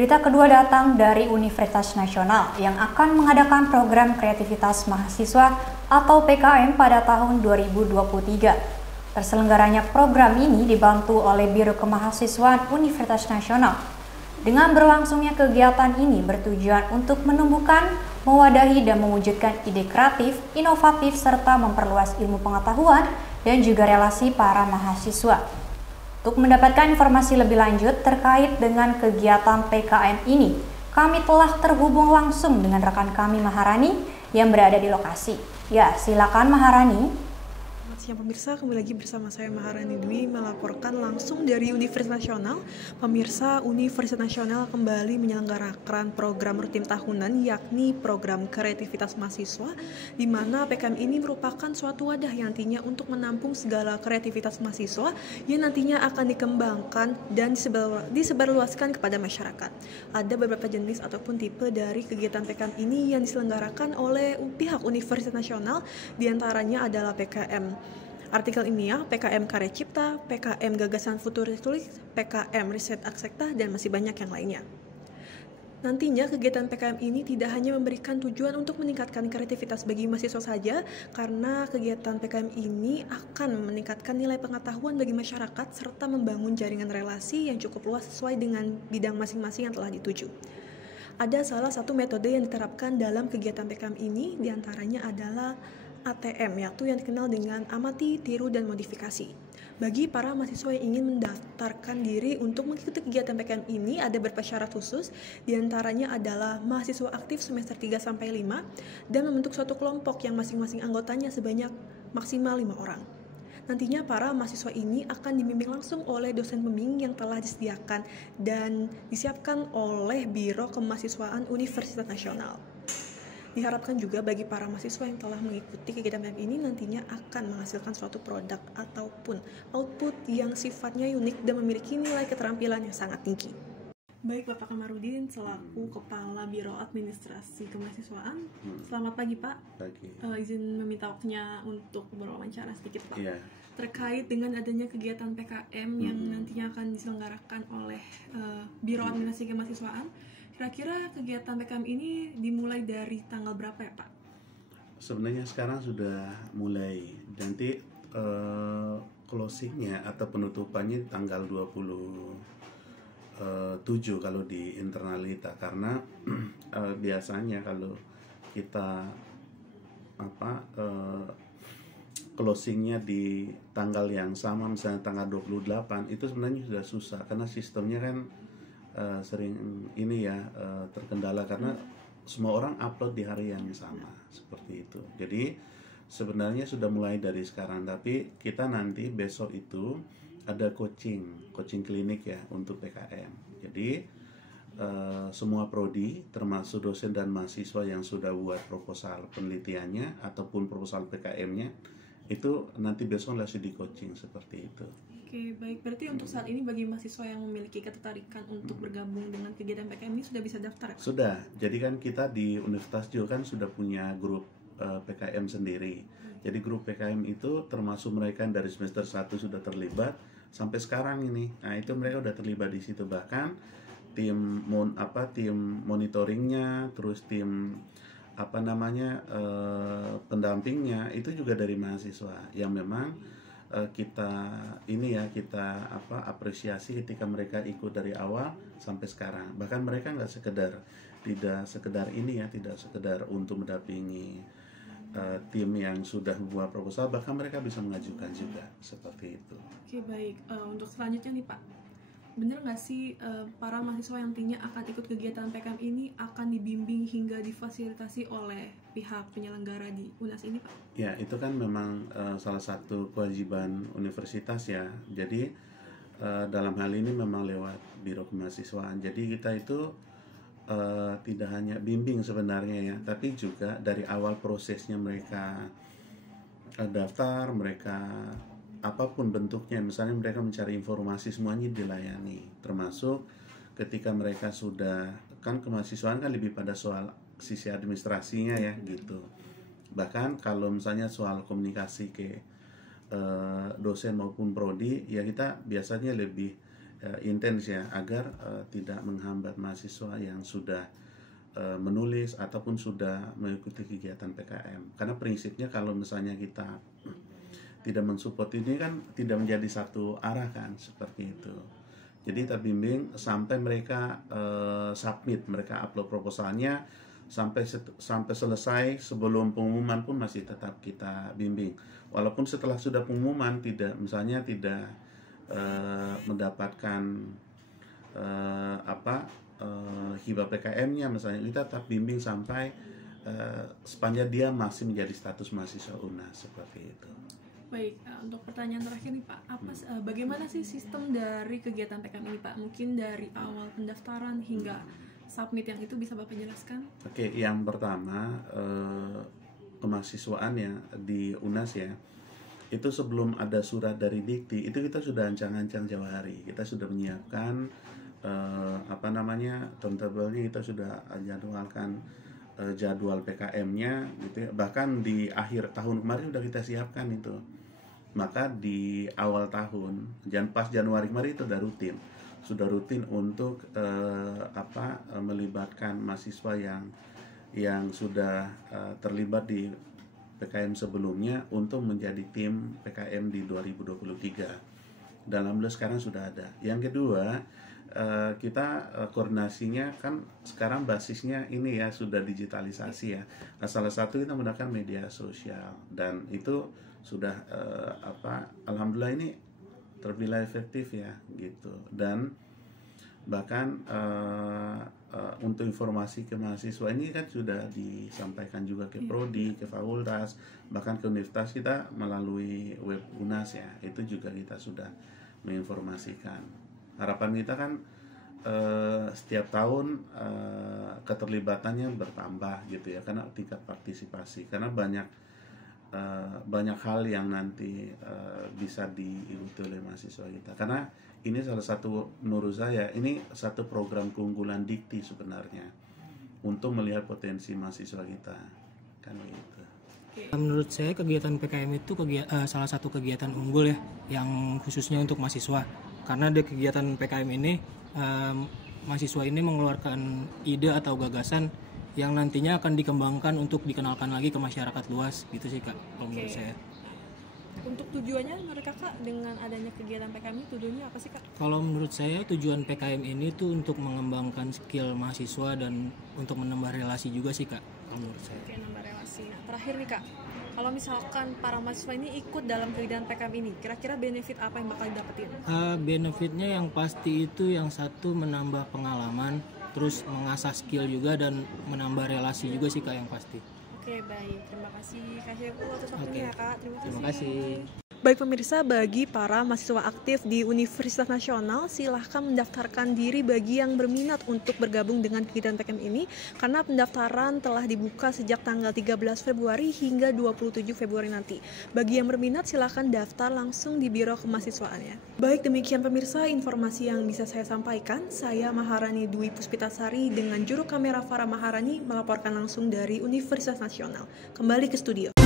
Berita kedua datang dari Universitas Nasional yang akan mengadakan program kreativitas mahasiswa atau PKM pada tahun 2023. Terselenggaranya program ini dibantu oleh Biro Kemahasiswaan Universitas Nasional. Dengan berlangsungnya kegiatan ini bertujuan untuk menumbuhkan, mewadahi dan mewujudkan ide kreatif, inovatif, serta memperluas ilmu pengetahuan dan juga relasi para mahasiswa. Untuk mendapatkan informasi lebih lanjut terkait dengan kegiatan PKM ini, kami telah terhubung langsung dengan rekan kami Maharani yang berada di lokasi. Ya, silakan Maharani. Selamat siang pemirsa, kembali lagi bersama saya Maharani Dwi melaporkan langsung dari Universitas Nasional. Pemirsa, Universitas Nasional kembali menyelenggarakan program rutin tahunan yakni program kreativitas mahasiswa, di mana PKM ini merupakan suatu wadah yang nantinya untuk menampung segala kreativitas mahasiswa yang nantinya akan dikembangkan dan disebarluaskan kepada masyarakat. Ada beberapa jenis ataupun tipe dari kegiatan PKM ini yang diselenggarakan oleh pihak Universitas Nasional, diantaranya adalah PKM Artikel Ilmiah, PKM Karya Cipta, PKM Gagasan Futuristik, PKM Riset Aksekta, dan masih banyak yang lainnya. Nantinya kegiatan PKM ini tidak hanya memberikan tujuan untuk meningkatkan kreativitas bagi mahasiswa saja, karena kegiatan PKM ini akan meningkatkan nilai pengetahuan bagi masyarakat serta membangun jaringan relasi yang cukup luas sesuai dengan bidang masing-masing yang telah dituju. Ada salah satu metode yang diterapkan dalam kegiatan PKM ini, diantaranya adalah ATM, yaitu yang dikenal dengan amati, tiru, dan modifikasi. Bagi para mahasiswa yang ingin mendaftarkan diri untuk mengikuti kegiatan PKM ini, ada beberapa syarat khusus, diantaranya adalah mahasiswa aktif semester 3-5 dan membentuk suatu kelompok yang masing-masing anggotanya sebanyak maksimal 5 orang. Nantinya para mahasiswa ini akan dibimbing langsung oleh dosen pembimbing yang telah disediakan dan disiapkan oleh Biro Kemahasiswaan Universitas Nasional. Diharapkan juga bagi para mahasiswa yang telah mengikuti kegiatan PKM ini nantinya akan menghasilkan suatu produk ataupun output yang sifatnya unik dan memiliki nilai keterampilan yang sangat tinggi. Baik Bapak Kamarudin selaku Kepala Biro Administrasi Kemahasiswaan. Selamat pagi Pak. Pagi. Izin meminta waktunya untuk berwawancara sedikit Pak. Iya. Terkait dengan adanya kegiatan PKM yang nantinya akan diselenggarakan oleh Biro Administrasi Kemahasiswaan. Kira-kira kegiatan PKM ini dimulai dari tanggal berapa ya Pak? Sebenarnya sekarang sudah mulai, nanti closingnya atau penutupannya tanggal 27 kalau di internalita, karena biasanya kalau kita closingnya di tanggal yang sama, misalnya tanggal 28, itu sebenarnya sudah susah karena sistemnya kan sering ini ya terkendala karena semua orang upload di hari yang sama seperti itu. Jadi sebenarnya sudah mulai dari sekarang, tapi kita nanti besok itu ada coaching klinik ya untuk PKM. Jadi semua prodi termasuk dosen dan mahasiswa yang sudah buat proposal penelitiannya ataupun proposal PKM-nya itu nanti besok langsung di coaching seperti itu. Oke, baik. Berarti untuk saat ini bagi mahasiswa yang memiliki ketertarikan untuk bergabung dengan kegiatan PKM ini sudah bisa daftar? Sudah. Jadi kan kita di Universitas juga kan sudah punya grup PKM sendiri. Jadi grup PKM itu termasuk mereka yang dari semester 1 sudah terlibat sampai sekarang ini. Nah, itu mereka sudah terlibat di situ, bahkan tim monitoringnya, terus tim pendampingnya itu juga dari mahasiswa yang memang kita apresiasi ketika mereka ikut dari awal sampai sekarang. Bahkan mereka tidak sekedar untuk mendampingi tim yang sudah membuat proposal, bahkan mereka bisa mengajukan juga seperti itu. Oke, baik. Untuk selanjutnya nih Pak, benar nggak sih para mahasiswa yang nantinya akan ikut kegiatan PKM ini akan dibimbing hingga difasilitasi oleh pihak penyelenggara di UNAS ini Pak? Ya, itu kan memang salah satu kewajiban universitas ya. Jadi dalam hal ini memang lewat Biro Kemahasiswaan. Jadi kita itu tidak hanya bimbing sebenarnya ya, tapi juga dari awal prosesnya mereka daftar, mereka apapun bentuknya, misalnya mereka mencari informasi, semuanya dilayani, termasuk ketika mereka sudah, kan kemahasiswaan kan lebih pada soal sisi administrasinya ya gitu. Bahkan kalau misalnya soal komunikasi ke dosen maupun prodi ya, kita biasanya lebih intens ya, agar tidak menghambat mahasiswa yang sudah menulis ataupun sudah mengikuti kegiatan PKM. Karena prinsipnya kalau misalnya kita tidak mensupport ini kan tidak menjadi satu arah kan, seperti itu. Jadi kita bimbing sampai mereka submit, mereka upload proposalnya sampai selesai. Sebelum pengumuman pun masih tetap kita bimbing. Walaupun setelah sudah pengumuman tidak mendapatkan hibah PKM-nya misalnya, kita tetap bimbing sampai sepanjang dia masih menjadi status mahasiswa UNAS, seperti itu. Baik, untuk pertanyaan terakhir nih Pak, bagaimana sih sistem dari kegiatan PKM ini Pak? Mungkin dari awal pendaftaran hingga submit yang itu bisa Bapak jelaskan? Oke, yang pertama kemahasiswaan ya di UNAS ya, itu sebelum ada surat dari Dikti itu kita sudah ancang-ancang jauh hari, kita sudah menyiapkan timetable-nya, kita sudah jadwalkan jadwal PKM-nya gitu ya. Bahkan di akhir tahun kemarin sudah kita siapkan itu. Maka di awal tahun, pas Januari kemarin itu sudah rutin untuk melibatkan mahasiswa yang sudah terlibat di PKM sebelumnya untuk menjadi tim PKM di 2023. Dan alhamdulillah sekarang sudah ada. Yang kedua, kita koordinasinya kan sekarang basisnya ini ya, sudah digitalisasi ya. Nah, salah satu kita menggunakan media sosial, dan itu sudah alhamdulillah ini terbilang efektif ya gitu. Dan bahkan untuk informasi ke mahasiswa ini kan sudah disampaikan juga ke prodi, ke fakultas, bahkan ke universitas kita melalui web UNAS ya, itu juga kita sudah menginformasikan. Harapan kita kan setiap tahun keterlibatannya bertambah gitu ya, karena tingkat partisipasi, karena banyak hal yang nanti bisa diikuti oleh mahasiswa kita. Karena ini salah satu, menurut saya ini satu program keunggulan Dikti sebenarnya untuk melihat potensi mahasiswa kita, kan gitu. Menurut saya kegiatan PKM itu salah satu kegiatan unggul ya, yang khususnya untuk mahasiswa. Karena di kegiatan PKM ini mahasiswa ini mengeluarkan ide atau gagasan yang nantinya akan dikembangkan untuk dikenalkan lagi ke masyarakat luas gitu sih Kak, kalau menurut saya. Untuk tujuannya menurut Kakak dengan adanya kegiatan PKM ini, tujuannya apa sih Kak? Kalau menurut saya tujuan PKM ini tuh untuk mengembangkan skill mahasiswa dan untuk menambah relasi juga sih Kak, kalau menurut saya. Oke, nambah relasi. Nah, terakhir nih Kak, kalau misalkan para mahasiswa ini ikut dalam kegiatan PKM ini, kira-kira benefit apa yang bakal didapetin? Benefitnya yang pasti itu yang satu menambah pengalaman, terus mengasah skill juga, dan menambah relasi juga sih Kak, yang pasti. Oke, baik. Terima kasih Kak Syefu atas waktunya ya Kak. Terima kasih. Baik pemirsa, bagi para mahasiswa aktif di Universitas Nasional, silahkan mendaftarkan diri bagi yang berminat untuk bergabung dengan kegiatan PKM ini, karena pendaftaran telah dibuka sejak tanggal 13 Februari hingga 27 Februari nanti. Bagi yang berminat, silahkan daftar langsung di Biro Kemahasiswaannya. Baik, demikian pemirsa informasi yang bisa saya sampaikan. Saya Maharani Dwi Puspitasari dengan juru kamera Farah Maharani melaporkan langsung dari Universitas Nasional. Kembali ke studio.